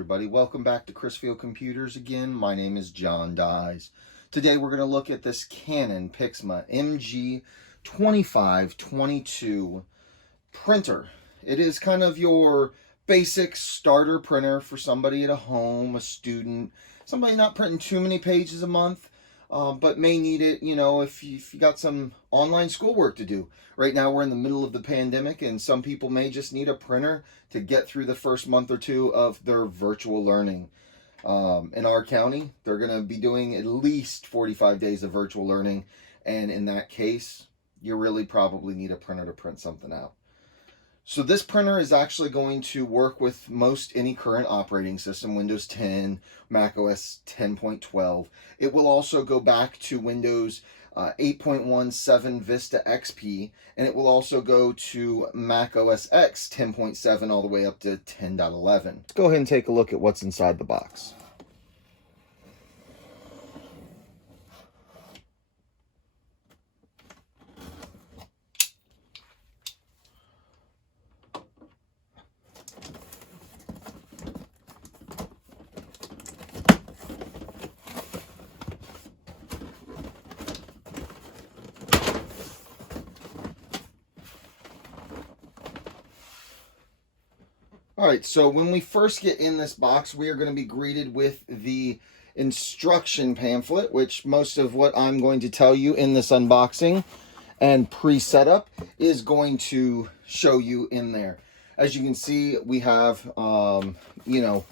everybody. Welcome back to Chrisfield Computers again. My name is John Dyes. Today we're going to look at this Canon Pixma MG2522 printer. It is kind of your basic starter printer for somebody at a home, a student, somebody not printing too many pages a month, but may need it, you know, if you got some online schoolwork to do. Right now we're in the middle of the pandemic, and some people may just need a printer to get through the first month or two of their virtual learning. In our county, they're going to be doing at least 45 days of virtual learning, and in that case, you really probably need a printer to print something out. So this printer is actually going to work with most any current operating system, Windows 10, Mac OS 10.12. It will also go back to Windows 8.17 Vista XP, and it will also go to Mac OS X 10.7 all the way up to 10.11. Let's go ahead and take a look at what's inside the box. Alright, so when we first get in this box, we are going to be greeted with the instruction pamphlet, which most of what I'm going to tell you in this unboxing and pre-setup is going to show you in there. As you can see, we have, you know,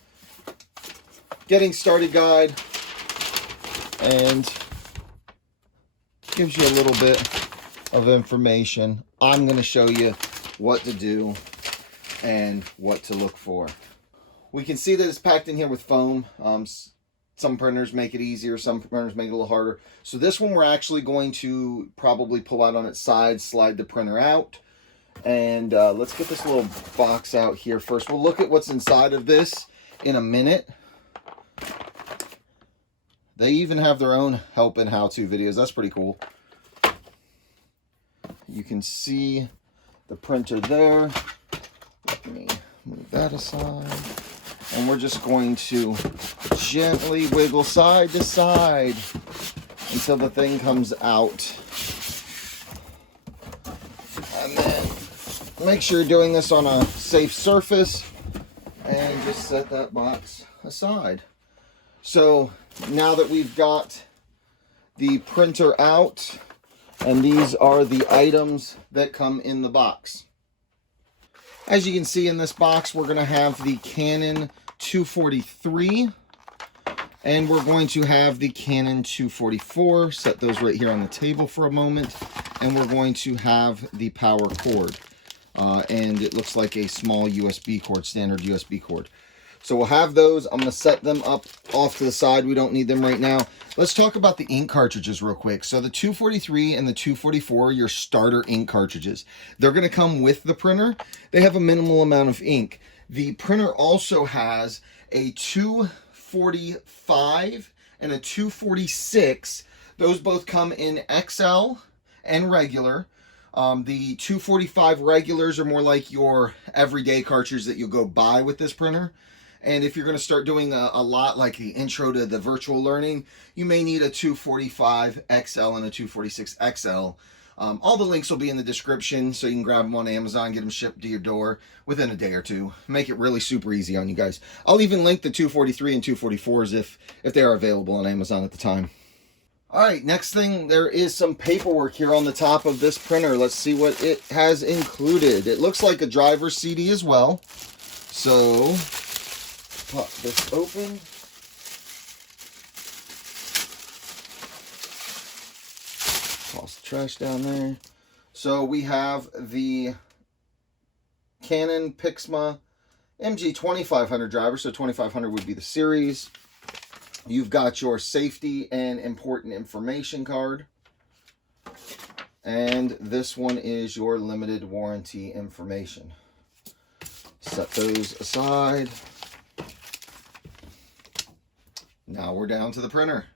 getting started guide, and gives you a little bit of information. I'm going to show you what to do and what to look for. We can see that it's packed in here with foam. Some printers make it easier, some printers make it a little harder. So this one we're actually going to probably pull out on its side, slide the printer out, and let's get this little box out here first. We'll look at what's inside of this in a minute. They even have their own help and how-to videos. That's pretty cool. You can see the printer there. Let me move that aside. And we're just going to gently wiggle side to side until the thing comes out. And then make sure you're doing this on a safe surface and just set that box aside. So now that we've got the printer out, and these are the items that come in the box. As you can see in this box, we're going to have the Canon 243, and we're going to have the Canon 244. Set those right here on the table for a moment, and we're going to have the power cord. And it looks like a small USB cord, standard USB cord. So we'll have those. I'm going to set them up off to the side. We don't need them right now. Let's talk about the ink cartridges real quick. So the 243 and the 244 are your starter ink cartridges. They're going to come with the printer. They have a minimal amount of ink. The printer also has a 245 and a 246. Those both come in XL and regular. The 245 regulars are more like your everyday cartridge that you'll go buy with this printer. And if you're going to start doing a lot like the intro to the virtual learning, you may need a 245 XL and a 246 XL. All the links will be in the description, so you can grab them on Amazon, get them shipped to your door within a day or two. Make it really super easy on you guys. I'll even link the 243 and 244s if they are available on Amazon at the time. Alright, next thing, there is some paperwork here on the top of this printer. Let's see what it has included. It looks like a driver's CD as well. So pop this open. Toss the trash down there. So we have the Canon Pixma MG2522 driver. So 2500 would be the series. You've got your safety and important information card. And this one is your limited warranty information. Set those aside. Now we're down to the printer.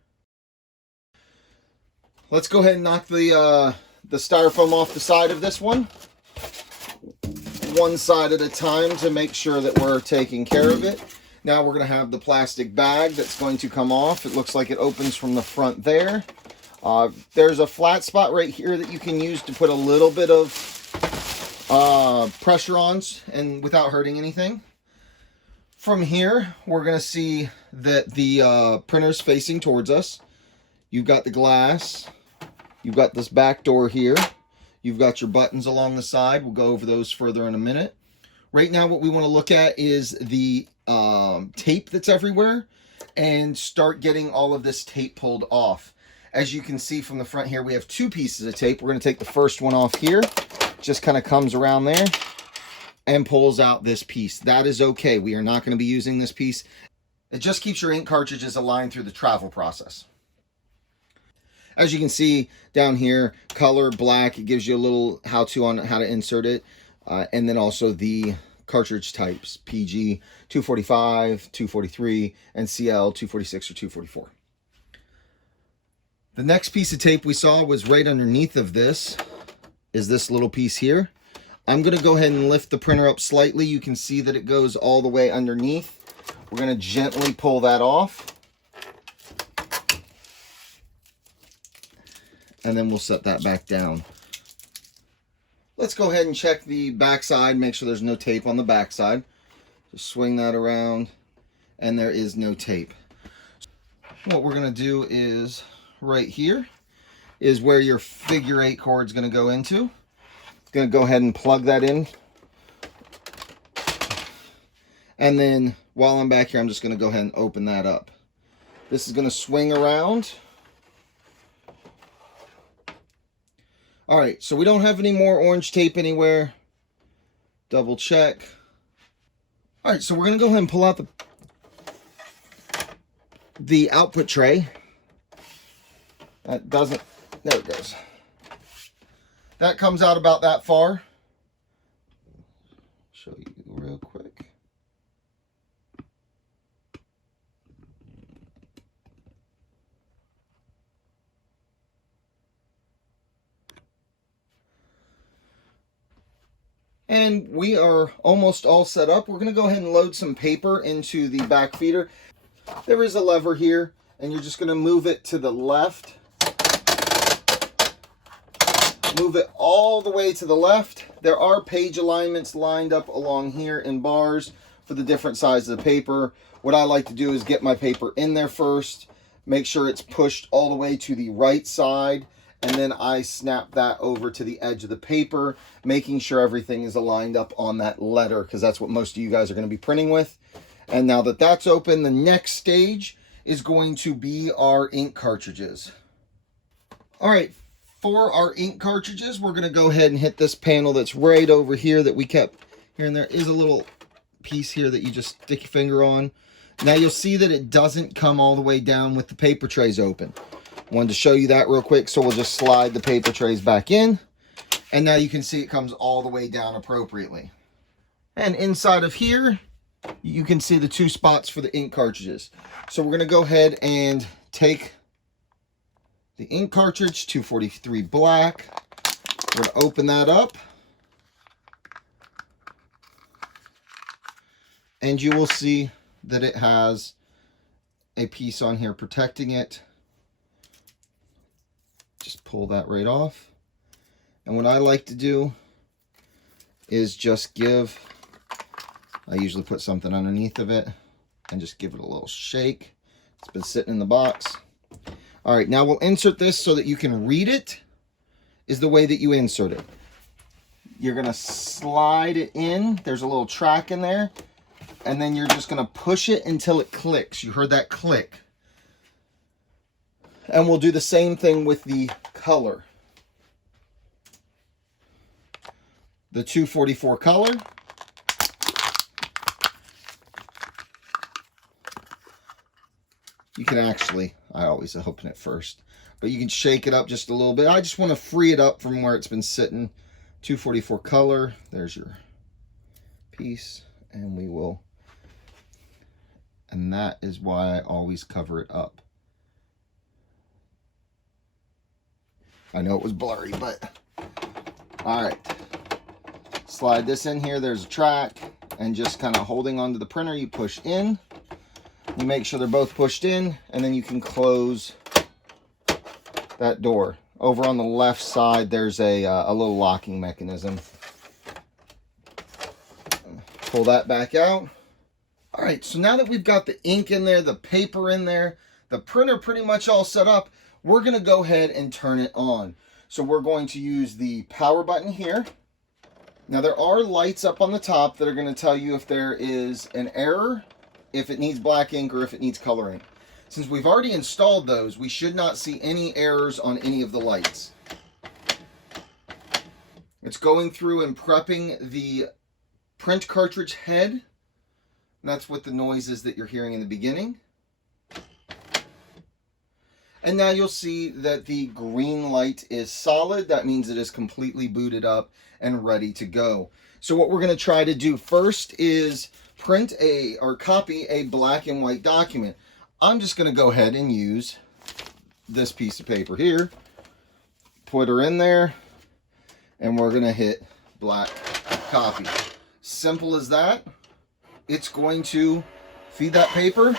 Let's go ahead and knock the styrofoam off the side of this one. One side at a time to make sure that we're taking care of it. Now we're going to have the plastic bag that's going to come off. It looks like it opens from the front there. There's a flat spot right here that you can use to put a little bit of pressure on and without hurting anything. From here, we're going to see that the printer's facing towards us. You've got the glass. You've got this back door here. You've got your buttons along the side. We'll go over those further in a minute. Right now, what we want to look at is the tape that's everywhere and start getting all of this tape pulled off. As you can see from the front here, we have two pieces of tape. We're going to take the first one off here. Just kind of comes around there and pulls out this piece. That is okay. We are not going to be using this piece. It just keeps your ink cartridges aligned through the travel process. As you can see down here, color black, it gives you a little how-to on how to insert it. And then also the cartridge types, PG 245, 243, and CL 246 or 244. The next piece of tape we saw was right underneath of this, is this little piece here. I'm going to go ahead and lift the printer up slightly. You can see that it goes all the way underneath. We're going to gently pull that off. And then we'll set that back down. Let's go ahead and check the back side, make sure there's no tape on the back side. Just swing that around, and there is no tape. What we're going to do is, right here, is where your figure 8 cord is going to go into. Going to go ahead and plug that in. And then while I'm back here, I'm just going to go ahead and open that up. This is going to swing around. All right, so we don't have any more orange tape anywhere. Double check. All right, so we're going to go ahead and pull out the output tray. That doesn't, there it goes. That comes out about that far. Show you real quick. And we are almost all set up. We're going to go ahead and load some paper into the back feeder. There is a lever here, and you're just going to move it to the left. Move it all the way to the left. There are page alignments lined up along here in bars for the different sizes of paper. What I like to do is get my paper in there first, make sure it's pushed all the way to the right side, and then I snap that over to the edge of the paper, making sure everything is aligned up on that letter, because that's what most of you guys are going to be printing with. And now that that's open, the next stage is going to be our ink cartridges. All right. For our ink cartridges, we're going to go ahead and hit this panel that's right over here that we kept here, and there is a little piece here that you just stick your finger on. Now you'll see that it doesn't come all the way down with the paper trays open. Wanted to show you that real quick, so we'll just slide the paper trays back in, and now you can see it comes all the way down appropriately. And inside of here, you can see the two spots for the ink cartridges. So we're going to go ahead and take the ink cartridge, 243 black. We're going to open that up. And you will see that it has a piece on here protecting it. Just pull that right off. And what I like to do is just give, I usually put something underneath of it and just give it a little shake. It's been sitting in the box. All right, now we'll insert this so that you can read it, is the way that you insert it. You're going to slide it in. There's a little track in there. And then you're just going to push it until it clicks. You heard that click. And we'll do the same thing with the color. The 244 color. You can actually, I always open it first, but you can shake it up just a little bit. I just want to free it up from where it's been sitting. 244 color, there's your piece, and we will, and that is why I always cover it up. I know it was blurry, but all right. Slide this in here, there's a track, and just kind of holding onto the printer, you push in. You make sure they're both pushed in, and then you can close that door. Over on the left side, there's a little locking mechanism. Pull that back out. All right, so now that we've got the ink in there, the paper in there, the printer pretty much all set up, we're going to go ahead and turn it on. So we're going to use the power button here. Now there are lights up on the top that are going to tell you if there is an error, if it needs black ink, or if it needs color ink. Since we've already installed those, we should not see any errors on any of the lights. It's going through and prepping the print cartridge head. That's what the noise is that you're hearing in the beginning. And now you'll see that the green light is solid. That means it is completely booted up and ready to go. So what we're going to try to do first is print or copy a black and white document. I'm just going to go ahead and use this piece of paper here. Put her in there, and we're going to hit black copy. Simple as that. It's going to feed that paper.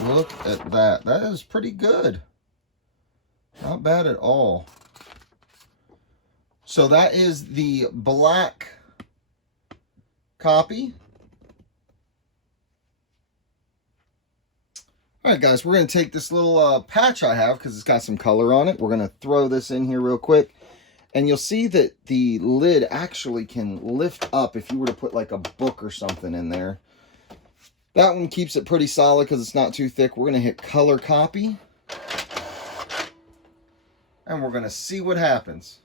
Look at that. That is pretty good. Not bad at all. So that is the black copy. All right, guys, we're going to take this little patch I have because it's got some color on it. We're going to throw this in here real quick. And you'll see that the lid actually can lift up if you were to put like a book or something in there. That one keeps it pretty solid because it's not too thick. We're going to hit color copy. And we're going to see what happens.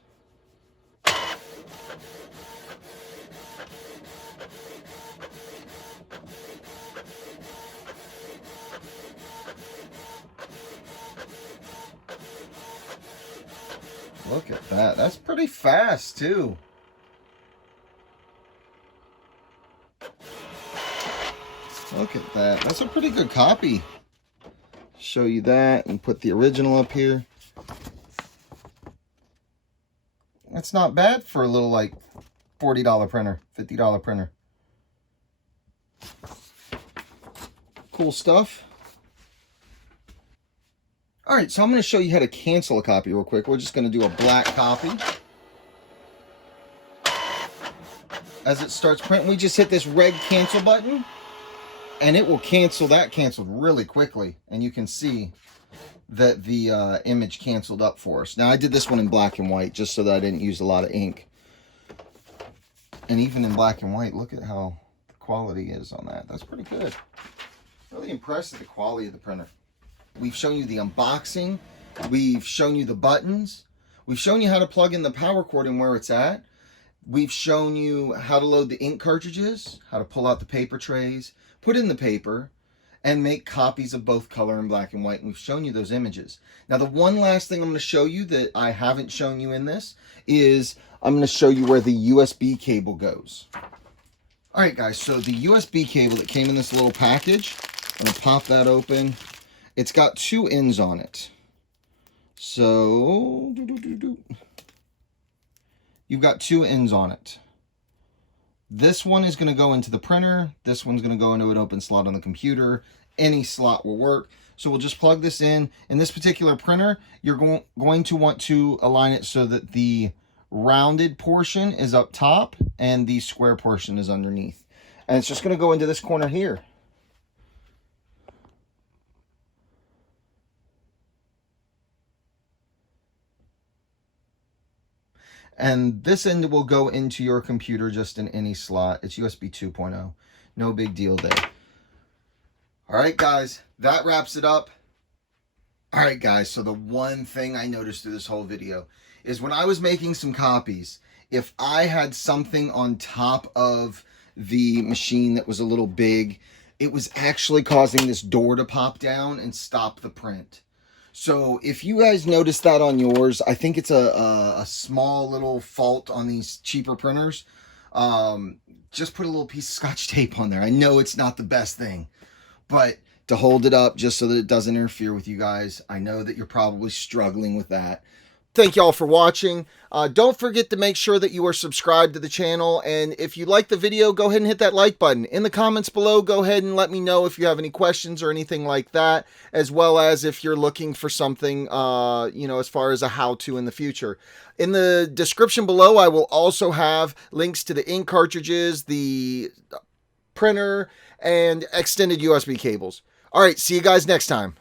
Look at that. That's pretty fast, too. Look at that. That's a pretty good copy. Show you that and put the original up here. That's not bad for a little, like, $40 printer, $50 printer. Cool stuff. All right, so I'm going to show you how to cancel a copy real quick. We're just going to do a black copy. As it starts printing, we just hit this red cancel button, and it will cancel. That canceled really quickly, and you can see that the image canceled up for us. Now, I did this one in black and white just so that I didn't use a lot of ink. And even in black and white, look at how the quality is on that. That's pretty good. Really impressed with the quality of the printer. We've shown you the unboxing. We've shown you the buttons. We've shown you how to plug in the power cord and where it's at. We've shown you how to load the ink cartridges, how to pull out the paper trays, put in the paper, and make copies of both color and black and white. And we've shown you those images. Now, the one last thing I'm going to show you that I haven't shown you in this is I'm going to show you where the USB cable goes. All right, guys, so the USB cable that came in this little package, I'm going to pop that open. It's got two ends on it. So, you've got two ends on it. This one is going to go into the printer. This one's going to go into an open slot on the computer. Any slot will work. So we'll just plug this in. In this particular printer, you're going to want to align it so that the rounded portion is up top and the square portion is underneath. And it's just going to go into this corner here. And this end will go into your computer just in any slot. It's USB 2.0. No big deal there. All right, guys, that wraps it up. All right, guys, so the one thing I noticed through this whole video is when I was making some copies, if I had something on top of the machine that was a little big, it was actually causing this door to pop down and stop the print. So if you guys notice that on yours, I think it's a small little fault on these cheaper printers. Just put a little piece of Scotch tape on there. I know it's not the best thing, but to hold it up just so that it doesn't interfere with you guys. I know that you're probably struggling with that, Thank y'all for watching. Don't forget to make sure that you are subscribed to the channel, and if you like the video, go ahead and hit that like button. In the comments below, go ahead and let me know if you have any questions or anything like that, as well as if you're looking for something, you know, as far as a how-to in the future. In the description below, I will also have links to the ink cartridges, the printer, and extended USB cables. All right, see you guys next time.